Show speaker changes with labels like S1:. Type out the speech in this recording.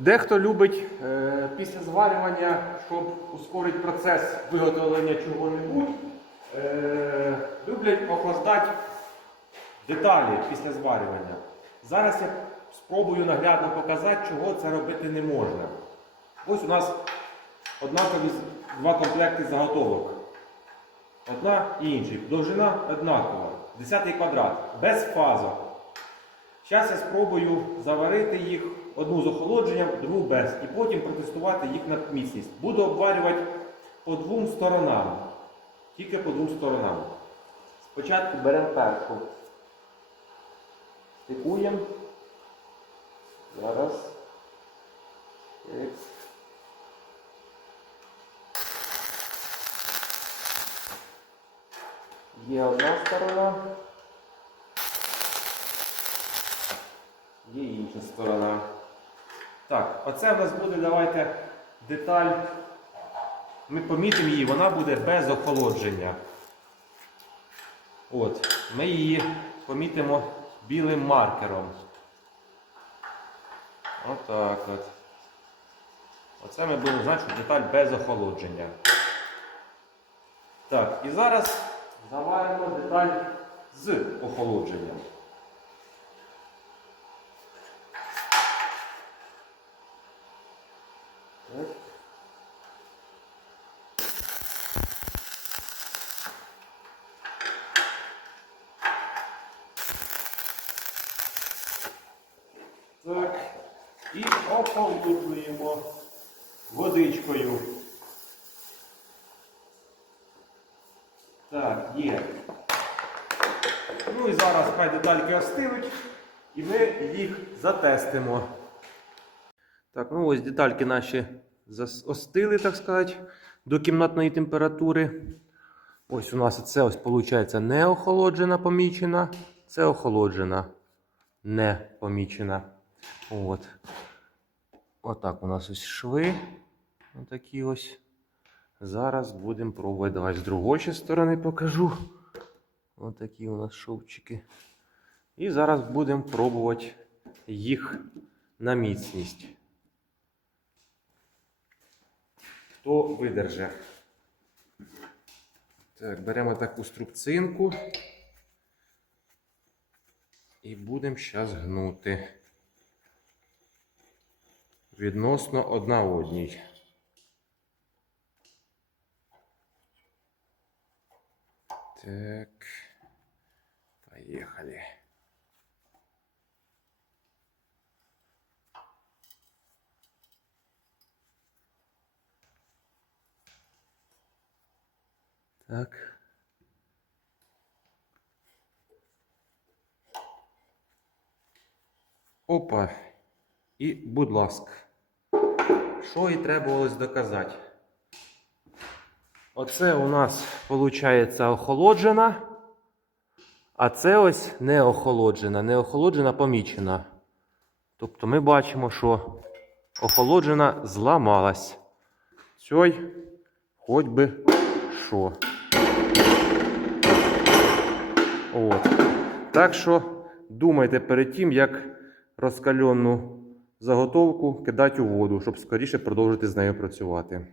S1: Дехто любить е, після зварювання, щоб ускорити процес виготовлення чого-небудь, е, люблять охлаждати деталі після зварювання. Зараз я спробую наглядно показати, чого це робити не можна. Ось у нас однакові два комплекти заготовок. Одна і інший. Довжина однакова. Десятий квадрат. Без фазок. Зараз я спробую заварити їх одну з охолодженням, другу без. І потім протестувати їх на міцність. Буду обварювати по двом сторонам. Тільки по двом сторонам. Спочатку беремо першу. Стикуємо. Зараз. Є одна сторона. Є інша сторона. Так, оце в нас буде, давайте, деталь. Ми помітимо її, вона буде без охолодження. От, ми її помітимо білим маркером. Отак от. Оце ми будемо знати, деталь без охолодження. Так, і зараз заваримо деталь з охолодженням. Так. І охолоджуємо водичкою. Так, є. Ну і зараз хай детальки остинуть, і ми їх затестимо. Так, ну ось детальки наші остили, так сказати, до кімнатної температури. Ось у нас це ось виходить не охолоджена помічена, це охолоджена, не помічена. От. Отак у нас ось шви. Отакі ось. Зараз будемо пробувати. Давай з другої сторони покажу. Отакі у нас шовчики. І зараз будемо пробувати їх на міцність. Хто видерже? Так, беремо таку струбцинку. І будемо зараз гнути. Відносно одна одній. Так. Поехали. Так. Опа. І, будь ласка. Що і треба ось доказати? Оце у нас виходить охолоджена, а це ось не охолоджена, не охолоджена помічена. Тобто ми бачимо, що охолоджена зламалась. Цей хоч би що. От. Так що думайте перед тим, як розкалену заготовку кидати у воду, щоб скоріше продовжити з нею працювати.